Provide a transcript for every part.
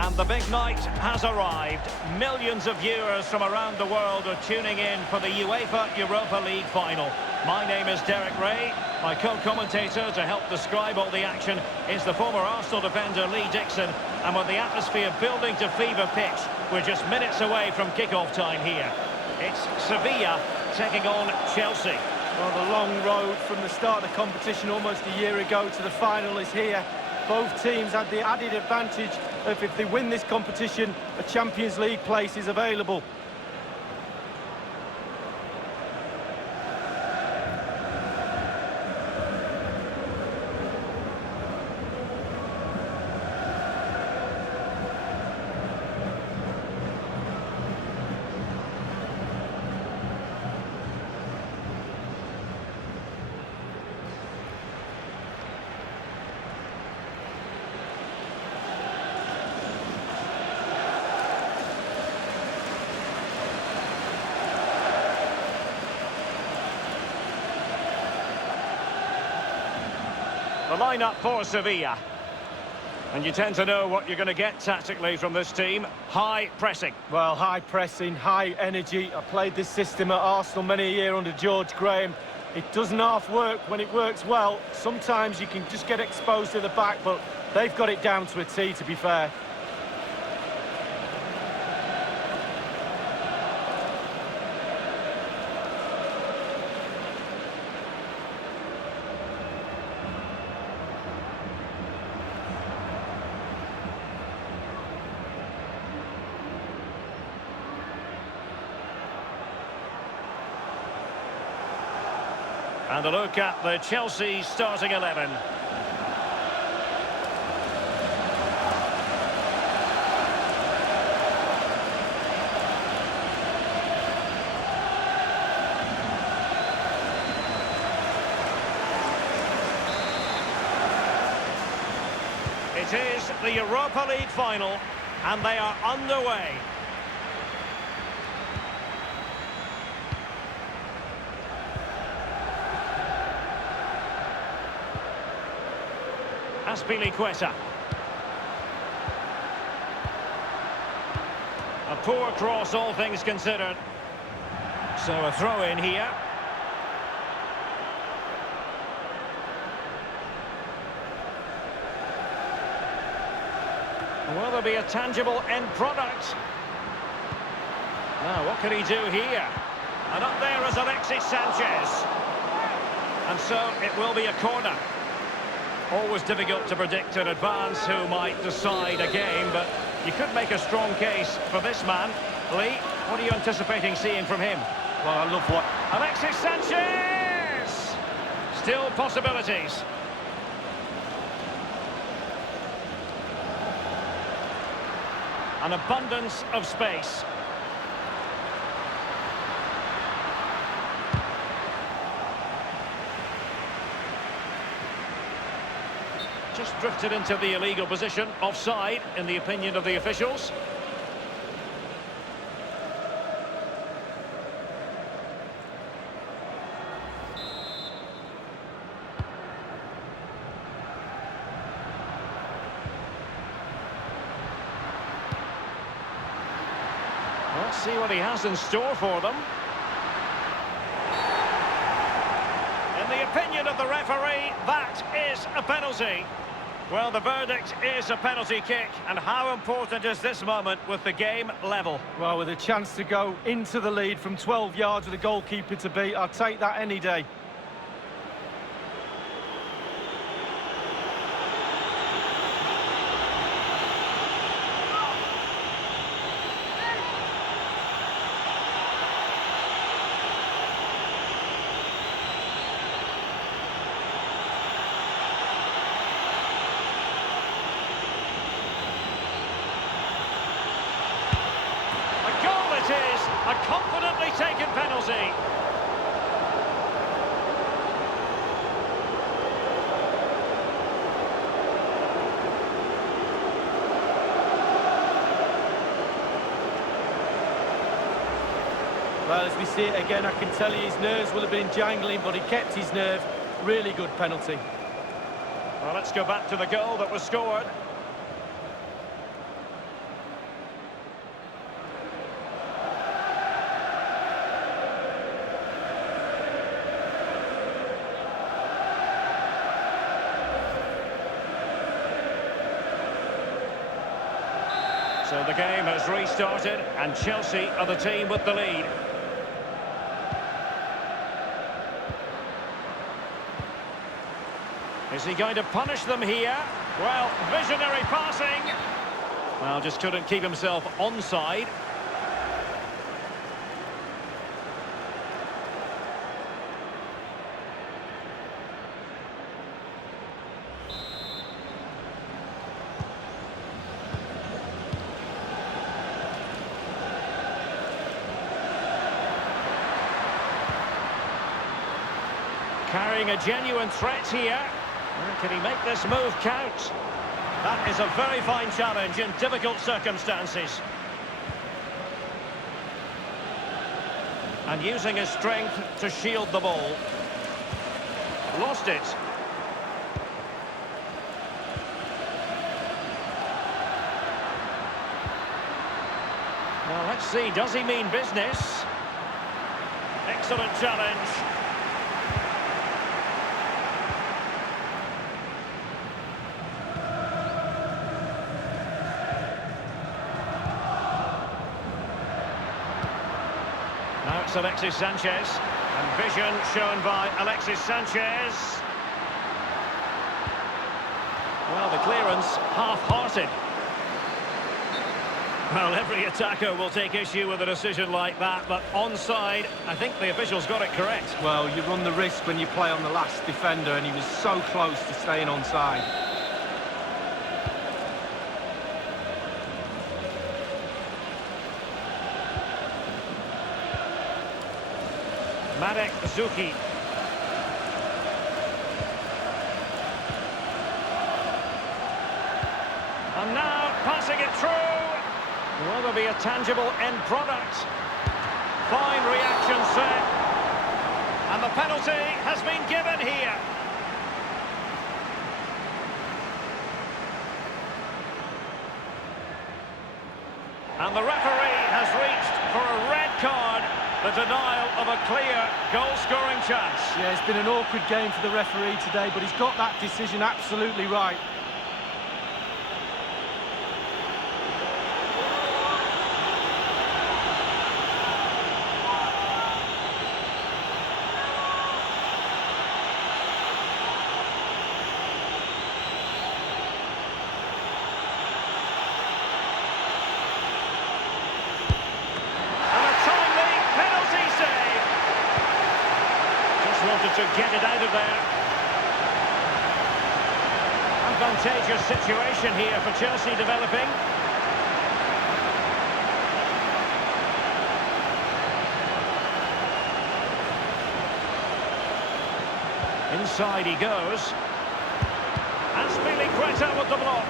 And the big night has arrived. Millions of viewers from around the world are tuning in for the UEFA Europa League final. My name is Derek Ray. My co-commentator to help describe all the action is the former Arsenal defender Lee Dixon. And with the atmosphere building to fever pitch, we're just minutes away from kick-off time here. It's Sevilla taking on Chelsea. Well, the long road from the start of the competition almost a year ago to the final is here. Both teams had the added advantage of, if they win this competition, a Champions League place is available. The lineup for Sevilla. And you tend to know what you're going to get tactically from this team. High pressing. Well, high pressing, high energy. I played this system at Arsenal many a year under George Graham. It doesn't half work when it works well. Sometimes you can just get exposed to the back, but they've got it down to a T, to be fair. And a look at the Chelsea starting 11. It is the Europa League final, and they are underway. Azpilicueta. A poor cross, all things considered. So a throw in here. Will there be a tangible end product? Now, what can he do here? And up there is Alexis Sanchez. And so it will be a corner. Always difficult to predict in advance who might decide a game, but you could make a strong case for this man. Lee, what are you anticipating seeing from him? Well, I love what... Alexis Sanchez! Still possibilities. An abundance of space. Just drifted into the illegal position, offside, in the opinion of the officials. Let's see what he has in store for them. In the opinion of the referee, that is a penalty. Well, the verdict is a penalty kick, and how important is this moment with the game level? Well, with a chance to go into the lead from 12 yards with the goalkeeper to beat, I'll take that any day. A confidently taken penalty. Well, as we see it again, I can tell you his nerves will have been jangling, but he kept his nerve. Really good penalty. Well, let's go back to the goal that was scored. So the game has restarted, and Chelsea are the team with the lead. Is he going to punish them here? Well, visionary passing. Well, just couldn't keep himself onside. Carrying a genuine threat here. Can he make this move count? That is a very fine challenge in difficult circumstances. And using his strength to shield the ball. Lost it. Well, let's see, does he mean business? Excellent challenge. Now it's Alexis Sanchez, and vision shown by Alexis Sanchez. Well, the clearance half-hearted. Well, every attacker will take issue with a decision like that, but onside, I think the officials got it correct. Well, you run the risk when you play on the last defender, and he was so close to staying onside. Marek Zuki. And now passing it through. Will there be a tangible end product? Fine reaction set. And the penalty has been given here. And the referee has reached for a red card. The denial of a clear goal-scoring chance. Yeah, it's been an awkward game for the referee today, but he's got that decision absolutely right. Wanted to get it out of there. Advantageous situation here for Chelsea developing. Inside he goes. Azpilicueta with the block.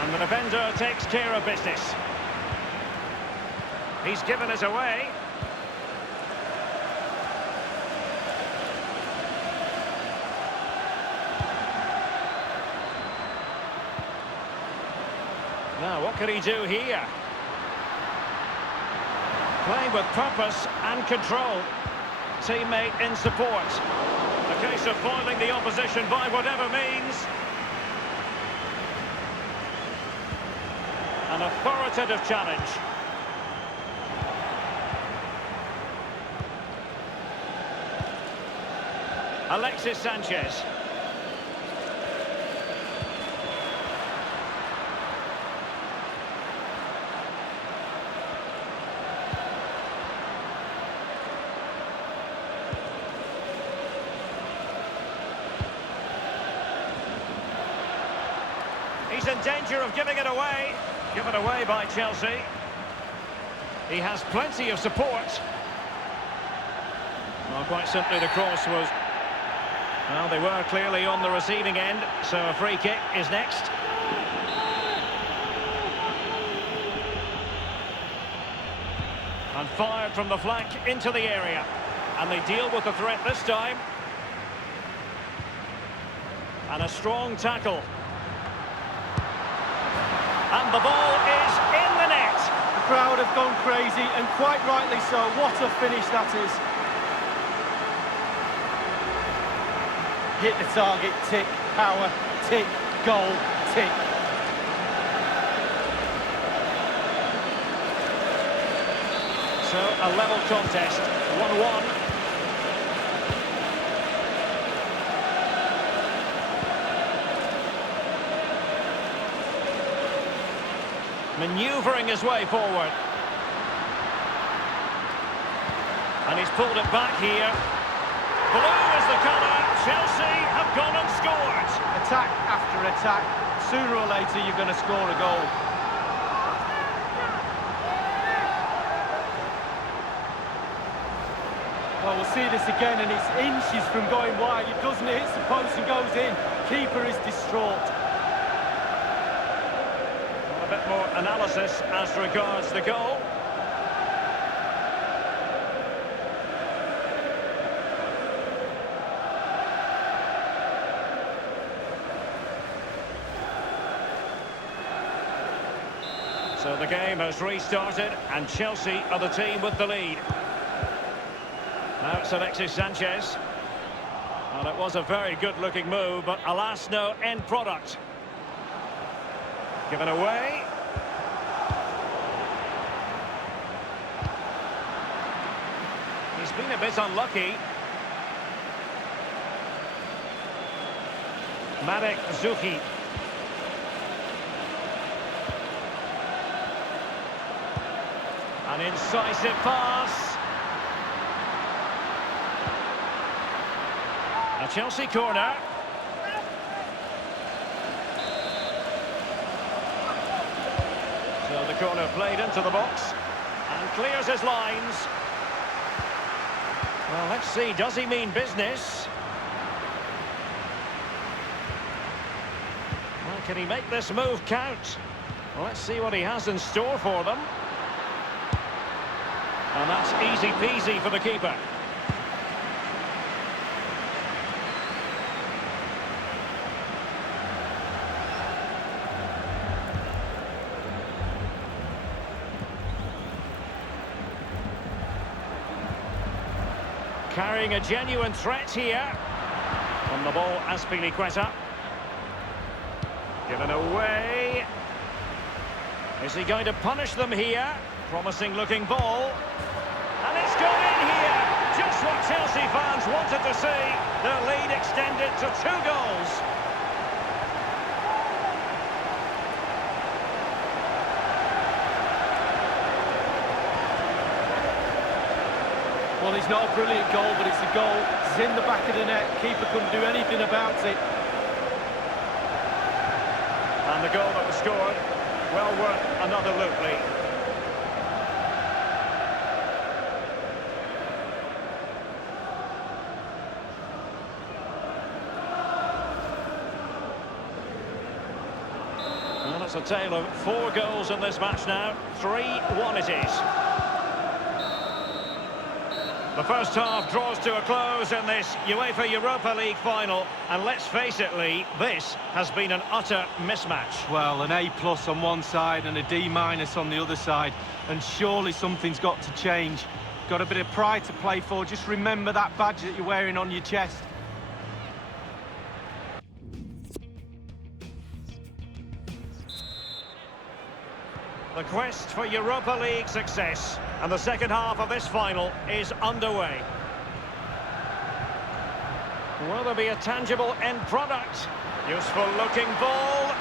And the defender takes care of business. He's given it away. Now, what can he do here? Playing with purpose and control. Teammate in support. A case of foiling the opposition by whatever means. An authoritative challenge. Alexis Sanchez. He's in danger of giving it away. Given away by Chelsea. He has plenty of support. Well, quite simply the cross was... Well, they were clearly on the receiving end, so a free kick is next. And fired from the flank into the area. And they deal with the threat this time. And a strong tackle. And the ball is in the net. The crowd have gone crazy, and quite rightly so. What a finish that is. Hit the target, tick, power, tick, goal, tick. So, a level contest, 1-1. Manoeuvring his way forward. And he's pulled it back here. Blue is the colour. Chelsea have gone and scored. Attack after attack. Sooner or later, you're going to score a goal. Well, we'll see this again, and it's inches from going wide. It doesn't hit the post and goes in. Keeper is distraught. A bit more analysis as regards the goal. So the game has restarted, and Chelsea are the team with the lead. Now it's Alexis Sanchez. Well, it was a very good-looking move, but alas, no end product. Given away. He's been a bit unlucky. Marek Zuki. An incisive pass. A Chelsea corner. So the corner played into the box and clears his lines. Well, let's see, does he mean business? Well, can he make this move count? Well, let's see what he has in store for them. And that's easy peasy for the keeper. Carrying a genuine threat here. On the ball, Azpilicueta. Given away. Is he going to punish them here? Promising looking ball. And it's gone in here. Just what Chelsea fans wanted to see. Their lead extended to 2 goals. Well, it's not a brilliant goal, but it's a goal. It's in the back of the net. Keeper couldn't do anything about it. And the goal that was scored, well worth another look, Lee. Well, it's a tale of 4 goals in this match now. 3-1 it is. The first half draws to a close in this UEFA Europa League final. And let's face it, Lee, this has been an utter mismatch. Well, an A+ on one side and a D- on the other side. And surely something's got to change. Got a bit of pride to play for. Just remember that badge that you're wearing on your chest. The quest for Europa League success, and the second half of this final is underway. Will there be a tangible end product? Useful looking ball.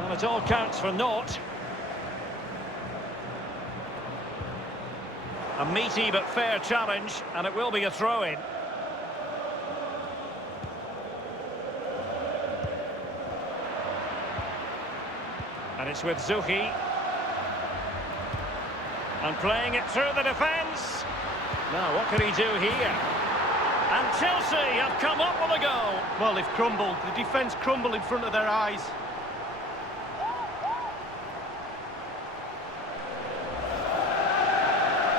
Well, it all counts for naught. A meaty but fair challenge, and it will be a throw-in. And it's with Zuki. And playing it through the defence. Now, what can he do here? And Chelsea have come up with a goal. Well, they've crumbled. The defence crumbled in front of their eyes.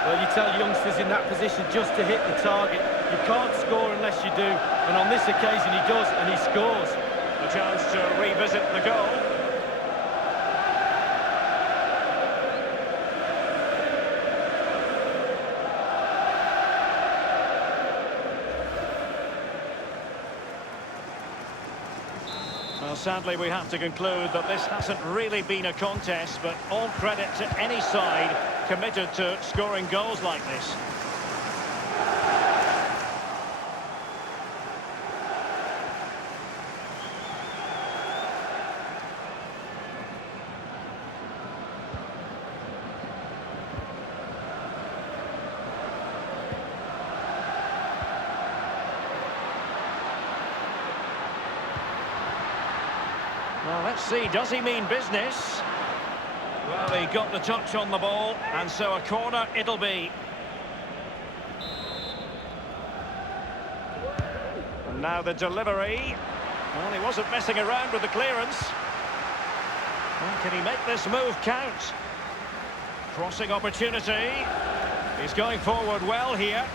Well, you tell youngsters in that position just to hit the target. You can't score unless you do. And on this occasion, he does, and he scores. A chance to revisit the goal. Well, sadly, we have to conclude that this hasn't really been a contest, but all credit to any side committed to scoring goals like this. Well, let's see, does he mean business? Well, he got the touch on the ball, and so a corner it'll be. And now the delivery. Well, he wasn't messing around with the clearance. Well, can he make this move count? Crossing opportunity. He's going forward well here.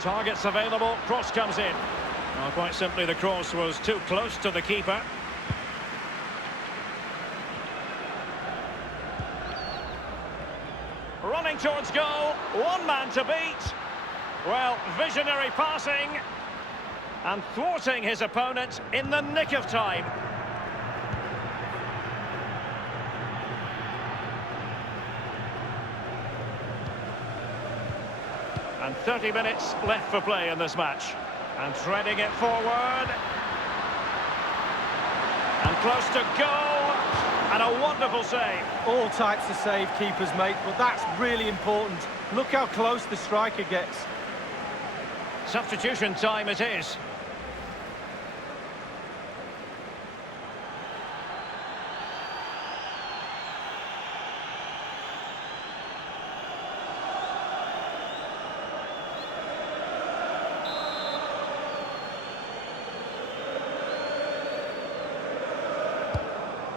Targets available, cross comes in. Well, quite simply, the cross was too close to the keeper. Running towards goal, one man to beat. Well, visionary passing and thwarting his opponent in the nick of time. And 30 minutes left for play in this match. And threading it forward. And close to goal. And a wonderful save. All types of save keepers make, but that's really important. Look how close the striker gets. Substitution time it is.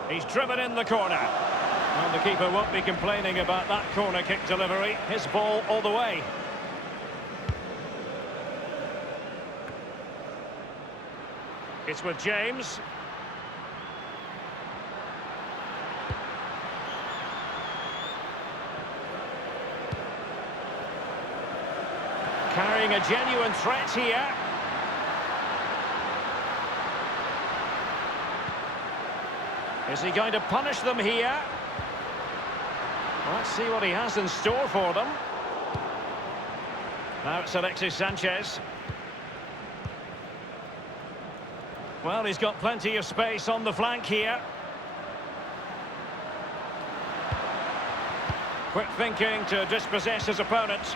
He's driven in the corner. Well, the keeper won't be complaining about that corner kick delivery. His ball all the way. It's with James. Carrying a genuine threat here. Is he going to punish them here? Let's see what he has in store for them. Now it's Alexis Sanchez. Well, he's got plenty of space on the flank here. Quick thinking to dispossess his opponent.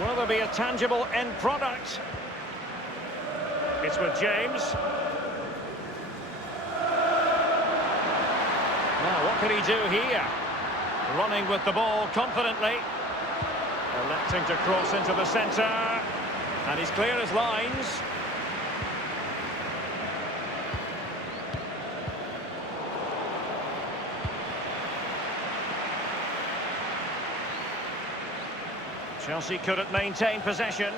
Will there be a tangible end product? It's with James. Now, what can he do here? Running with the ball confidently. Electing to cross into the centre. And he's clear as lines. Chelsea couldn't maintain possession.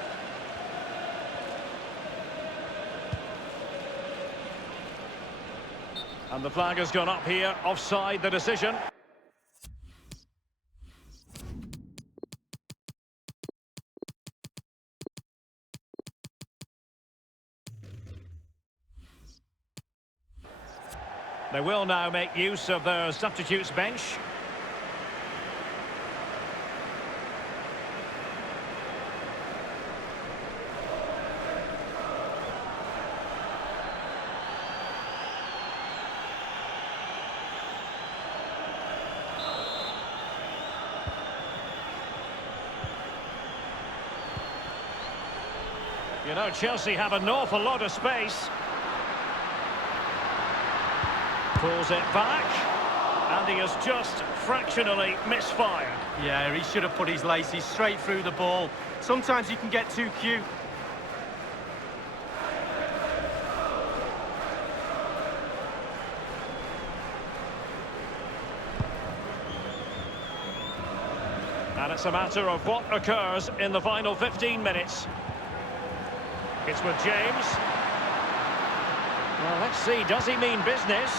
And the flag has gone up here, offside the decision. They will now make use of their substitutes bench. You know, Chelsea have an awful lot of space. Pulls it back, and he has just fractionally misfired. Yeah, he should have put his laces straight through the ball. Sometimes you can get too cute. And it's a matter of what occurs in the final 15 minutes. It's with James. Well, let's see, does he mean business?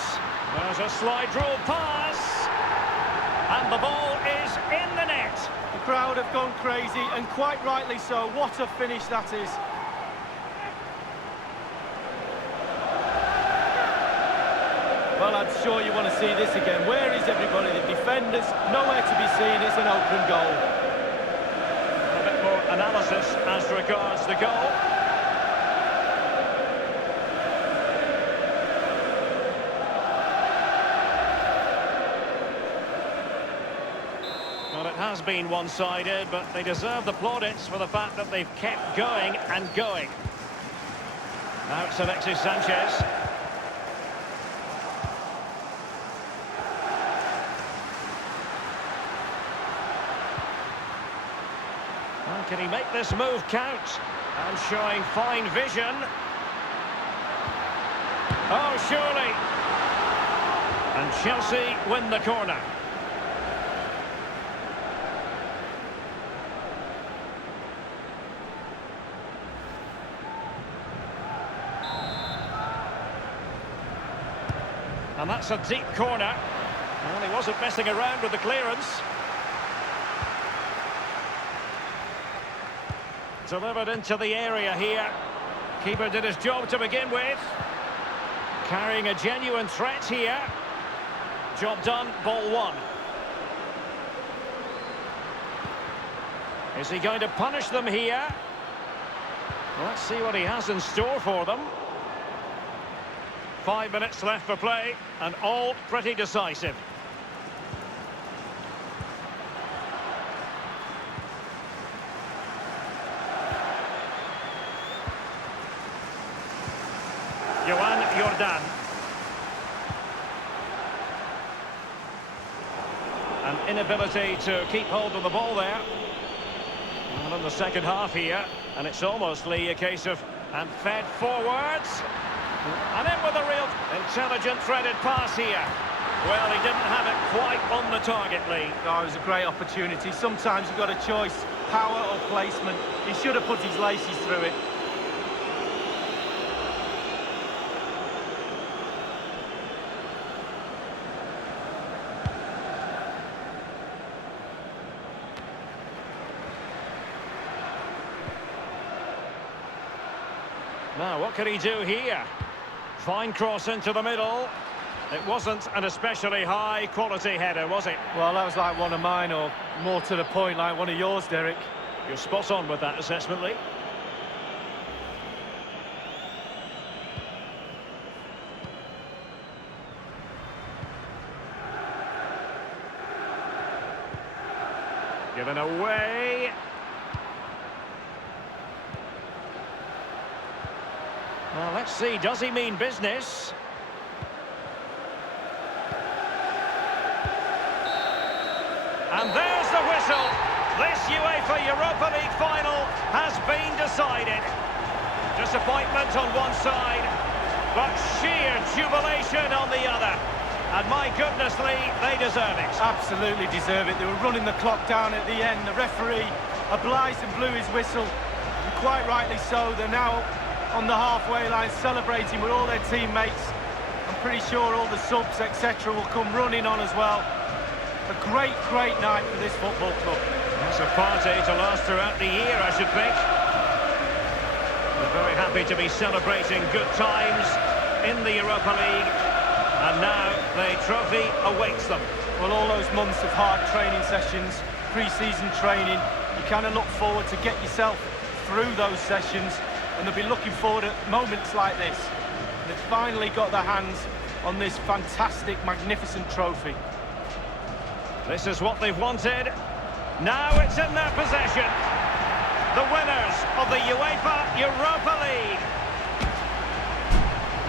There's a slide rule pass. And the ball is in the net. The crowd have gone crazy, and quite rightly so. What a finish that is. sure you want to see this again. Where is everybody? The defenders, nowhere to be seen. It's an open goal. A bit more analysis as regards the goal. Well, it has been one-sided, but they deserve the plaudits for the fact that they've kept going and going. Now it's Alexis Sanchez. Well, can he make this move count? And showing fine vision. Oh, surely. And Chelsea win the corner. And that's a deep corner. Well, he wasn't messing around with the clearance. Delivered into the area here. Keeper did his job to begin with. Carrying a genuine threat here. Job done, ball one. Is he going to punish them here? Well, let's see what he has in store for them. 5 minutes left for play, and all pretty decisive. Jordan. An inability to keep hold of the ball there. And in the second half here, and it's almostly a case of and fed forwards. And in with a real intelligent threaded pass here. Well, he didn't have it quite on the target, Lee. Oh, it was a great opportunity. Sometimes you've got a choice, power or placement. He should have put his laces through it. Now, what can he do here? Fine cross into the middle. It wasn't an especially high-quality header, was it? Well, that was like one of mine, or more to the point, like one of yours, Derek. You're spot on with that assessment, Lee. Given away. Well, let's see, does he mean business? And there's the whistle. This UEFA Europa League final has been decided. Disappointment on one side, but sheer jubilation on the other. And my goodness, Lee, they deserve it. Absolutely deserve it. They were running the clock down at the end. The referee obliged and blew his whistle. And quite rightly so. They're now on the halfway line celebrating with all their teammates. I'm pretty sure all the subs, etc. will come running on as well. A great, great night for this football club. That's a party to last throughout the year, I should think. We're very happy to be celebrating good times in the Europa League. And now the trophy awaits them. Well, all those months of hard training sessions, pre-season training, you kind of look forward to get yourself through those sessions, and they'll be looking forward at moments like this. And they've finally got their hands on this fantastic, magnificent trophy. This is what they've wanted. Now it's in their possession. The winners of the UEFA Europa League.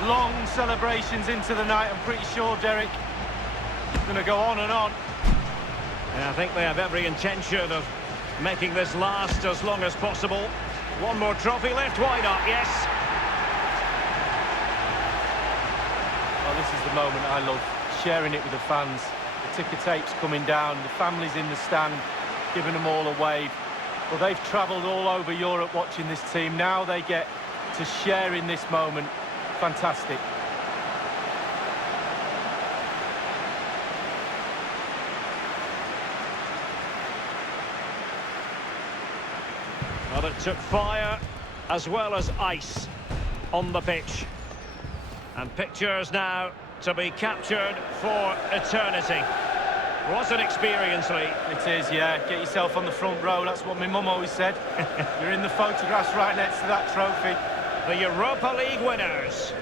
Long celebrations into the night. I'm pretty sure, Derek, it's going to go on and on. Yeah, I think they have every intention of making this last as long as possible. One more trophy left, why not? Yes. Well, this is the moment I love, sharing it with the fans. The ticker tape's coming down, the families in the stand, giving them all a wave. Well, they've travelled all over Europe watching this team. Now they get to share in this moment. Fantastic. Well, it took fire as well as ice on the pitch. And pictures now to be captured for eternity. What an experience, Lee. It is, yeah. Get yourself on the front row. That's what my mum always said. You're in the photographs right next to that trophy. The Europa League winners.